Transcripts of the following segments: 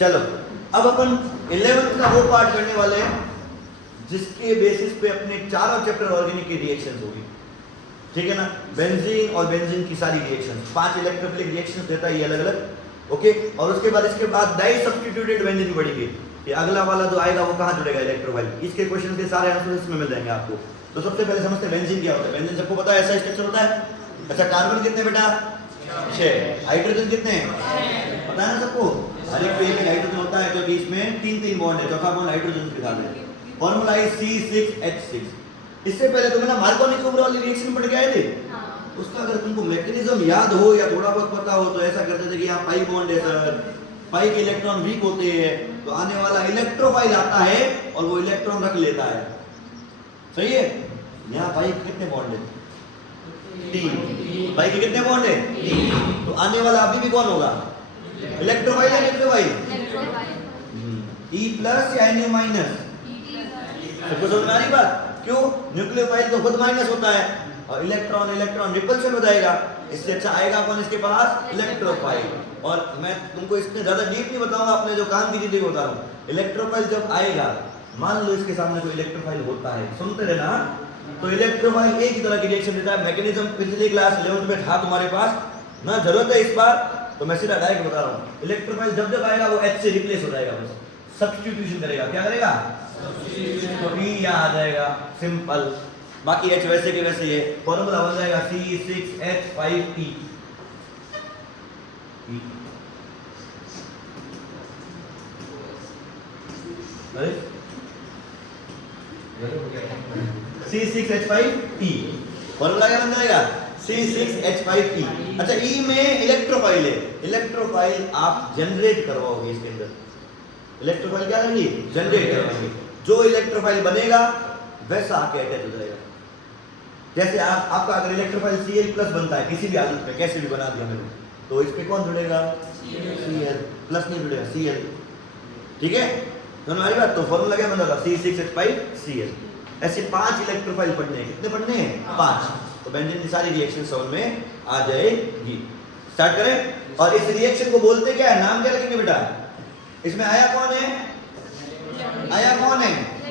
चलो अब अपन 11th का वो पार्ट करने वाले हैं जिसके बेसिस पे अपने चारों चैप्टर ऑर्गेनिक की रिएक्शंस होगी, ठीक है ना। बेंजीन और बेंजीन की सारी रिएक्शंस, 5 इलेक्ट्रोफिलिक रिएक्शंस देता है ये अलग अलग, ओके। और उसके बाद डाई सब्स्टिट्यूटेड बेंजीन बढ़ेगी, कि अगला वाला जो आएगा वो कहाँ जुड़ेगा, इलेक्ट्रोफाइल। इसके क्वेश्चन के सारे आंसर इसमें मिल जाएंगे आपको। तो सबसे पहले समझते हैं बेंजीन क्या होता है। बेंजीन सबको पता है ऐसा स्ट्रक्चर होता है। अच्छा, कार्बन कितने बेटा, 6, हाइड्रोजन कितने पता है ना सबको। हर एक पे एक हाइड्रोजन होता है क्योंकि इसमें 3 बॉन्ड है, चौथा बॉन्ड हाइड्रोजन के साथ है। फार्मूला है C6H6। इससे पहले तुमने ना मार्कोनी-कुपर वाली रिएक्शन पढ़ के आए थे, उसका अगर तुमको मैकेनिज्म याद हो या थोड़ा बहुत पता हो तो ऐसा करते थे कि यहाँ पाई बॉन्ड है सर, पाई के इलेक्ट्रॉन वीक होते हैं, तो आने वाला इलेक्ट्रोफाइल आता है और वो इलेक्ट्रॉन रख लेता है, सही है। यहाँ पाई के कितने बॉन्ड है, 3। पाई के कितने बॉन्ड है, 3। तो आने वाला अभी भी कौन होगा, इलेक्ट्रोफाइल या न्यूक्लियोफाइल, E+ या Na-। सबको समझ में आ रही बात। क्यों, न्यूक्लियोफाइल तो खुद माइनस होता है और इलेक्ट्रॉन रिपल्शन हो जाएगा, इससे अच्छा आएगा कौन इसके पास, इलेक्ट्रोफाइल। और मैं तुमको इसमें ज्यादा डीप नहीं बताऊंगा, अपने जो काम की चीजें बता रहा हूँ। इलेक्ट्रोफाइल जब आएगा, मान लो इसके सामने कोई इलेक्ट्रोफाइल होता है, सुनते रहना, तो इलेक्ट्रोफाइल एक ही तरह की रिएक्शन देता है। मैकेनिज्म पिछली क्लास 11th में था तुम्हारे पास ना, जरूरत है इस बार तो मैं सीधा डायरेक्ट बता रहा हूँ। इलेक्ट्रोफाइल जब आएगा वो H से रिप्लेस हो जाएगा, बस सब्स्टिट्यूशन करेगा। क्या करेगा, तो E यहाँ आ जाएगा, सिंपल। बाकी H वैसे के वैसे है, फॉर्मूला बन जाएगा C6H5E। C6H5E फॉर्मूला क्या बन जाएगा, C6H5E। अच्छा, E में इलेक्ट्रोफाइल है, इलेक्ट्रोफाइल आप जनरेट करवाओगे इसके अंदर। इलेक्ट्रोफाइल क्या करेंगे, जनरेट करवाएंगे। जो इलेक्ट्रोफाइल बनेगा वैसा आके अटैच हो जाएगा। जैसे आपका अगर इलेक्ट्रोफाइल Cl+ बनता है किसी भी हालत में, कैसे भी बना दिया मैंने, तो इस पे कौन जुड़ेगा, Cl+ नहीं जुड़ेगा, Cl, ठीक है। तो हमारी बात, तो फॉर्मूला क्या बन रहा था, C6H5Cl। ऐसे 5 इलेक्ट्रोफाइल पढ़ने हैं, कितने पढ़ने हैं, 5। तो बेंजीन की सारी रिएक्शन समझ में आ जाएगी। स्टार्ट करें। और इस रिएक्शन को बोलते क्या है, नाम क्या रखेंगे बेटा, इसमें आया कौन है,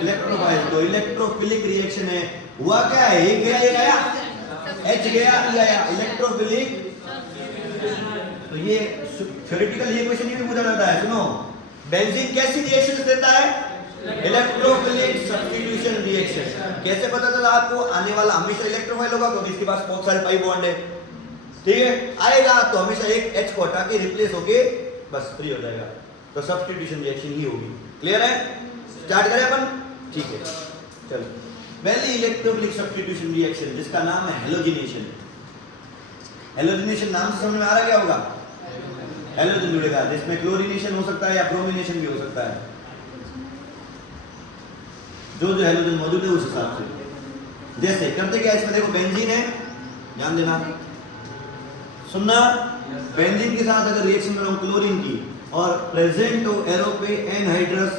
इलेक्ट्रोफाइल। तो इलेक्ट्रोफिलिक रिएक्शन है। हुआ क्या है, एक गया एक आया, H गया E आया, इलेक्ट्रोफिलिक। तो ये थ्योरेटिकल ये क्वेश्चन भी पूछा जाता है, सुनो। बेंजीन कैसी रिएक्शन देता है, इलेक्ट्रोफिलिक सब्स्टिट्यूशन रिएक्शन। कैसे पता चला आपको, आने वाला हमेशा इलेक्ट्रोफाइल होगा क्योंकि इसके पास बहुत सारे पाई बॉन्ड है, ठीक है। आएगा तो हमेशा एक H को हटा के रिप्लेस होके बस फ्री हो जाएगा, तो सब्स्टिट्यूशन रिएक्शन ही होगी। क्लियर है, स्टार्ट करें अपन, ठीक है। चलो, पहली इलेक्ट्रोफिलिक सब्स्टिट्यूशन रिएक्शन जिसका नाम है हेलोजिनेशन। हेलोजिनेशन नाम से समझ में आ रहा क्या होगा, हेलोजन जुड़ेगा, जिसमें क्लोरीनेशन हो सकता है या ब्रोमिनेशन भी हो सकता है। जो हेलोजन मौजूद है उस हिसाब से। जैसे करते क्या, इसमें देखो बेंजीन है, ध्यान देना, सुनना। बेंजीन के साथ अगर रिएक्शन बनाऊं क्लोरीन की और प्रेजेंट हो एरो पे एनहाइड्रस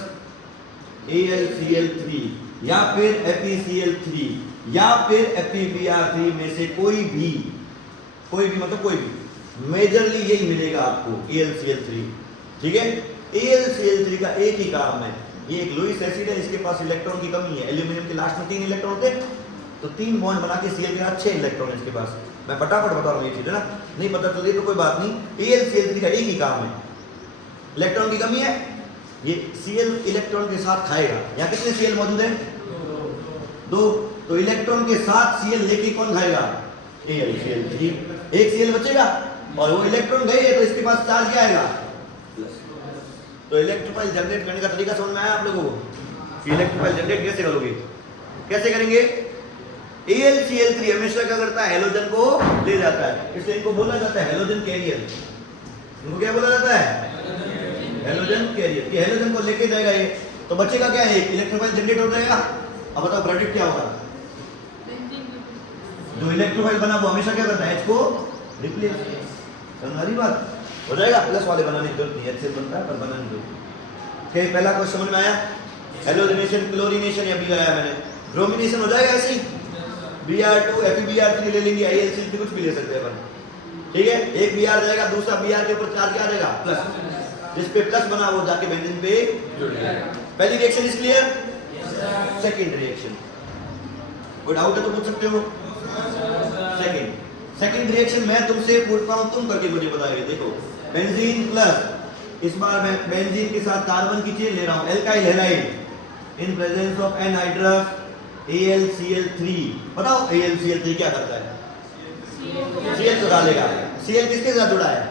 AlCl3 या फिर FeCl3 या फिर FeBr3 में से कोई भी मतलब कोई भी, मेजरली यही मिलेगा आपको, AlCl3, ठीक है। AlCl3 का एक ही काम है, ये एक लुईस एसिड है, इसके पास इलेक्ट्रॉन की कमी है। एल्यूमिनियम के लास्ट में 3 इलेक्ट्रॉन होते हैं, तो 3 बॉन्ड बना के Cl के साथ 6 इलेक्ट्रॉन है इसके पास। मैं फटाफट बता रहा हूँ ये चीज, है ना, नहीं पता चलती तो कोई बात नहीं। AlCl3 का एक ही काम है, इलेक्ट्रॉन की कमी है, ये Cl इलेक्ट्रॉन के साथ खाएगा। यहाँ कितने Cl मौजूद है, 2, तो इलेक्ट्रॉन के साथ Cl लेके कौन खाएगा, AlCl3। एक Cl बचेगा और वो इलेक्ट्रॉन गए तो इसके पास चार्ज क्या आएगा, प्लस। तो इलेक्ट्रोफाइल जनरेट करने का तरीका समझ में आया आप लोगों को कि इलेक्ट्रोफाइल जनरेट कैसे करोगे, कैसे करेंगे। AlCl3 हमेशा क्या करता है, हेलोजन को ले जाता है, इसलिए इनको बोला जाता है हेलोजन कैरियर। इनको क्या बोला जाता है, हेलोजन कैरियर। ये हेलोजन को लेके जाएगा ये, तो बचेगा क्या है, इलेक्ट्रोफाइल जनरेट हो जाएगा। अब बताओ प्रोडक्ट क्या होगा, जो इलेक्ट्रोफाइल बना वो हमेशा क्या करता है, H को रिप्लेस। समझ बात, हो जाएगा। प्लस वाले बनाने की जरूरत नहीं, H से बनता है पर बनाने की जरूरत। क्या पहला क्वेश्चन समझ में आया, हेलोजिनेशन, क्लोरीनेशन या भी आया मैंने, ब्रोमिनेशन हो जाएगा ऐसे ही, Br2 FeBr3 ले लेंगे, AlCl3 कुछ भी ले सकते हैं अपन, ठीक है। एक Br जाएगा, दूसरा Br के ऊपर चार्ज क्या आ जाएगा, प्लस। जिस पे प्लस बना वो जाके बेंजीन पे जुड़ गया। पहली reaction is clear? Second reaction कोई डाउट है तो पूछ सकते हो। सेकंड रिएक्शन मैं तुमसे पूछता हूं, तुम करके मुझे बताइए। देखो बेंजीन प्लस, इस बार मैं बेंजीन के साथ कार्बन की चेन ले रहा हूं, alkyl halide in presence of NH AlCl3। बताओ AlCl3 क्या करता है? Cl तो डालेगा। Cl किसके साथ जुड़ा है?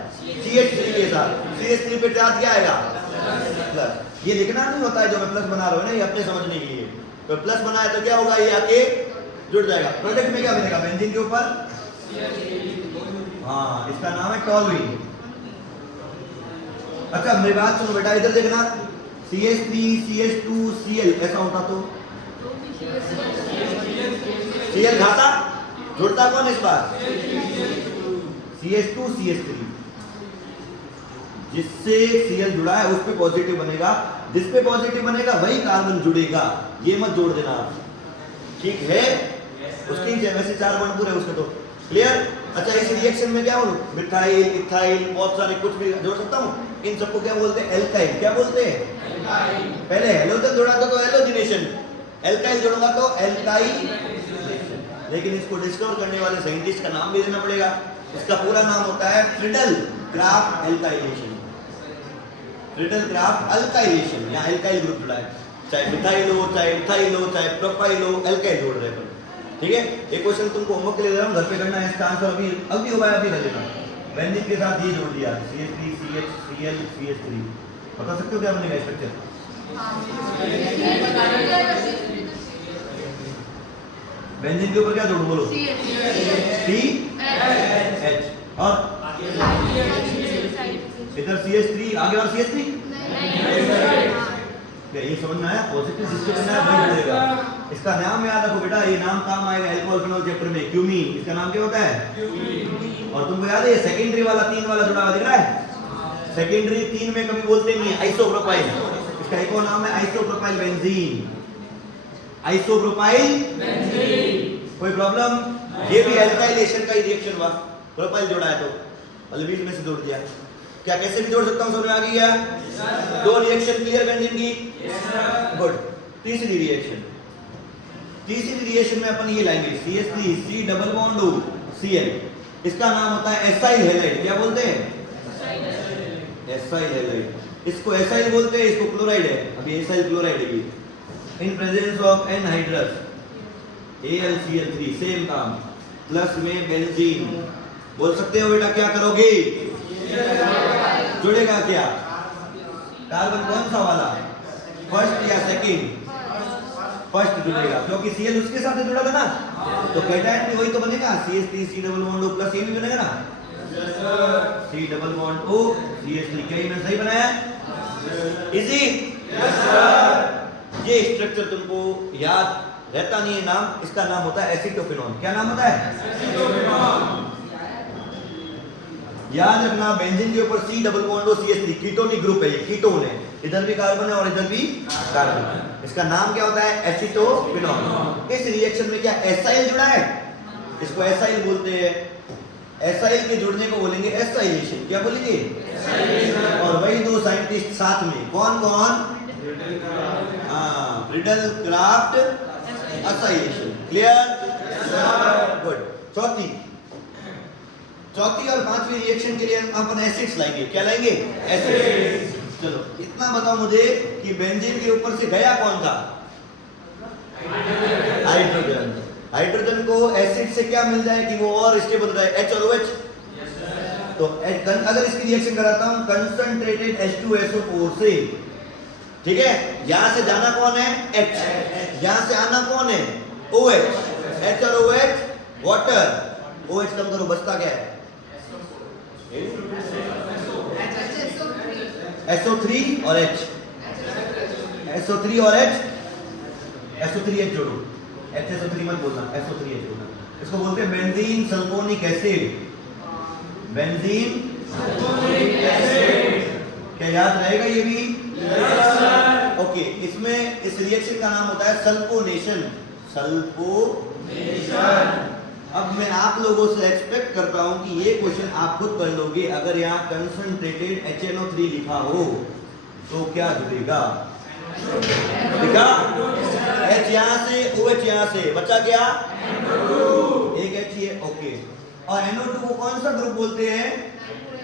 CH3 के साथ। CH3 पे चार्ज क्या आएगा? प्लस। ये लिखना नहीं होता है जो मैं प्लस बना रहा हूं ना, ये अपने समझने के लिए। तो प्लस बनाया तो क्या होगा, ये आके जुड़ जाएगा। प्रोडक्ट में क्या बनेगा बेंजीन के ऊपर? हाँ, इसका नाम है टॉलुइन। अच्छा मेरी बात सुनो बेटा, इधर देखना, CH3 CH2 Cl ऐसा होता तो Cl घाता, जुड़ता कौन इस बार? CH2 CH3। जिससे Cl जुड़ा है उस पे पॉजिटिव बनेगा, जिस पे पॉजिटिव बनेगा वही कार्बन जुड़ेगा, ये मत जोड़ देना आप, ठीक है? उसकी वैसे 4 बॉन्ड पूरे उसके तो क्लियर। अच्छा इस रिएक्शन में क्या हो, मिथाइल इथाइल बहुत सारे कुछ भी जोड़ सकता हूँ, इन सबको क्या बोलते हैं? एल्काइल। क्या बोलते हैं? पहले हेलोजन जोड़ा था तो हेलोजिनेशन, एल्काइल जोड़ूंगा तो एल्काइलेशन। लेकिन इसको डिस्कवर करने वाले साइंटिस्ट का नाम भी देना पड़ेगा। इसका पूरा नाम होता है Friedel Crafts alkylation. Friedel Crafts alkylation, यहाँ एल्काइल ग्रुप जुड़ा है, चाहे मिथाइल हो, चाहे इथाइल हो, चाहे प्रोपाइल हो, एल्काइल जोड़ रहे हैं। ठीक है, एक क्वेश्चन तुमको होमवर्क के लिए दे रहा हूँ, घर पे करना है। इसका आंसर अभी होगा, अभी कर लेना। बेंजीन के साथ ये जोड़ दिया, CH3 CH Cl CH3। बता सकते हो क्या बनेगा स्ट्रक्चर? बेंजीन के ऊपर क्या जोड़ू बोलो? CH और इधर CH3 आगे और CH3। ये समझ में आया? पॉजिटिव जिसको करना है वही जुड़ेगा। इसका नाम याद रखो बेटा, ये नाम काम आएगा अल्कोहल फिनोल चैप्टर में, क्यूमीन। इसका नाम क्या होता है? क्यूमीन। और तुमको याद है ये सेकेंडरी वाला 3 वाला जुड़ा हुआ दिख रहा है? सेकेंडरी 3 में कभी बोलते नहीं है, आइसोप्रोपाइल। इसका एक और नाम है आइसोप्रोपाइल बेंजीन। Isopropyl benzene. कोई प्रॉब्लम? ये भी एल्काइलेशन का ही रिएक्शन हुआ, प्रोपाइल जोड़ा है तो मतलब बीच में से जोड़ दिया। क्या कैसे भी जोड़ सकता हूं? समझ में आ गई क्या? 2 रिएक्शन क्लियर बेंजीन की? गुड। तीसरी रिएक्शन में अपन ये लाएंगे CH3 C double bond O Cl। इसका नाम होता है एसाइल हैलाइड। क्या बोलते हैं? Acyl halide. इसको एसाइल बोलते हैं, इसको क्लोराइड है, अभी एसाइल क्लोराइड है। In presence of anhydrous AlCl3 same काम, प्लस में बेंजीन। बोल सकते हो बेटा क्या करोगे? जुड़ेगा क्या? कार्बन कौन सा वाला, फर्स्ट या सेकंड? फर्स्ट जुड़ेगा, क्योंकि Cl उसके साथ जुड़ा था ना, तो कैटायन भी वही तो बनेगा, CH3 C double bond O plus ये भी बनेगा ना, C double bond O CH3। क्या ये मैंने सही बनाया? इजी? Yes sir. ये स्ट्रक्चर तुमको याद रहता नहीं है नाम, इसका नाम होता है एसिटोफिनॉल। क्या नाम होता है? एसिटोफिनॉल। याद रखना बेंजीन के ऊपर C double bond O CH3 ketonic group है, ये कीटोन है, इधर भी कार्बन है और इधर भी कार्बन है। इसका नाम क्या होता है? एसिटोफिनॉल। इस रिएक्शन में क्या एसाइल जुड़ा है? इसको एसाइल बोलते हैं। एसाइल के जुड़ने को बोलेंगे एसाइलेशन। क्या बोलेंगे? एसाइलेशन। और वही 2 साइंटिस्ट साथ में, कौन कौन? हाँ, Friedel Crafts acylation. Clear? Good. चौथी और 5वीं रिएक्शन के लिए अपन एसिड्स लाएंगे। क्या लाएंगे? एसिड्स। चलो इतना बताओ मुझे कि बेंजीन के ऊपर से गया कौन था? हाइड्रोजन। हाइड्रोजन को एसिड से क्या मिल जाए कि वो और स्टेबल रहे? H और OH। तो अगर इसकी रिएक्शन कराता हूं कंसंट्रेटेड H2SO4 से, ठीक है, यहां से जाना कौन है? H, यहां से आना कौन है? OH। H और OH वाटर, OH कम करो, बचता क्या है? SO3 और H, SO3 और H, SO3H जोड़ो, HSO3 मत बोलना, SO3H जोड़ना। इसको बोलते हैं benzene sulphonic acid. Benzene sulphonic acid. क्या याद रहेगा ये भी? Yes sir. ओके, इसमें इस रिएक्शन का नाम होता है सल्फोनेशन। सल्फोनेशन। अब मैं आप लोगों से एक्सपेक्ट करता हूं कि ये क्वेश्चन आप खुद कर लोगे। अगर यहाँ कंसंट्रेटेड HNO3 लिखा हो तो क्या जुड़ेगा? लिखा H यहाँ से, OH यहाँ से, बचा क्या? एक H ये, ओके। और NO2 को कौन सा ग्रुप बोलते हैं?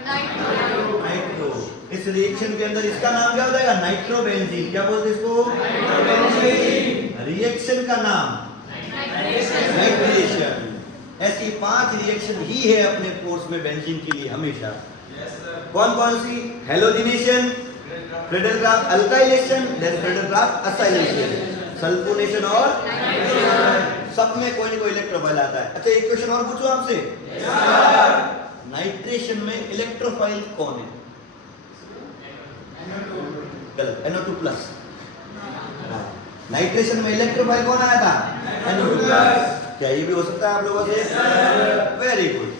नाइट्रो। इस रिएक्शन के अंदर इसका नाम क्या हो जाएगा? नाइट्रोबेंजीन। क्या बोलते हैं इसको? रिएक्शन का नाम नाइट्रेशन। ऐसी 5 रिएक्शन ही है अपने कोर्स में बेंजीन के लिए हमेशा। कौन कौन सी? Halogenation, Friedel Crafts alkylation, then Friedel Crafts acylation, sulphonation और सब में कोई ना कोई इलेक्ट्रोफाइल आता है। अच्छा एक क्वेश्चन और पूछूं आपसे, नाइट्रेशन में इलेक्ट्रोफाइल कौन है? गलत, NO2 प्लस। नाइट्रेशन में इलेक्ट्रोफाइल कौन आया था? NO2 plus. क्या ये भी हो सकता है आप लोगों से? Very good.